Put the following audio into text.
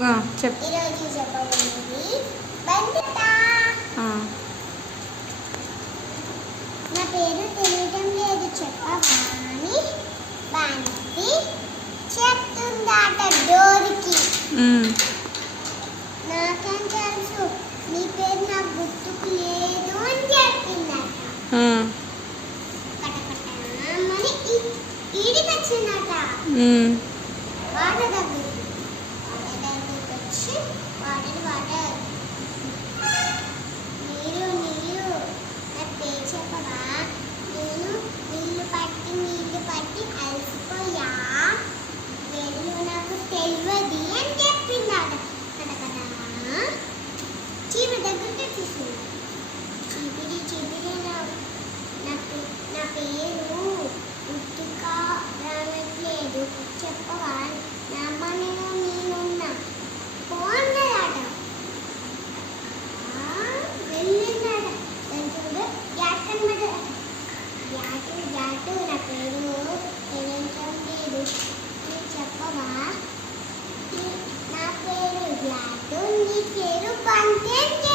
చెప్పు. ఈరోజు చెప్పబోయేది బండిత. నా పేరు తెలియడం లేదు చెప్పవా అని బండి చెప్తుందాట డోర్కి. నాకేం తెలుసు నీ పేరు నాకు గుర్తుకు లేదు అని చెప్పిందట. కటకటమని ఈడికి వచ్చిందట వాటర్ దగ్గరికి. వచ్చి వాటర్ నీరు నా పేరు చెప్పవా, నేను నీళ్ళు పట్టి అలసిపోయా, వెళ్ళు నాకు తెలియదు అని చెప్పిందాట. కదా చీపిరి దగ్గరికి చూసింది. చీపిరి నా పేరు ఉట్టిగా రావట్లేదు చెప్పవా, నా మనలో నేనున్నా పోన్నదాట. వెళ్ళిందాట. దాంట్లో గ్యాట్ కనబడ్డాట. గ్యాటు నా పేరు తెలియటం లేదు చెప్పవా, నా పేరు గ్యాటు నీ పేరు బంతి.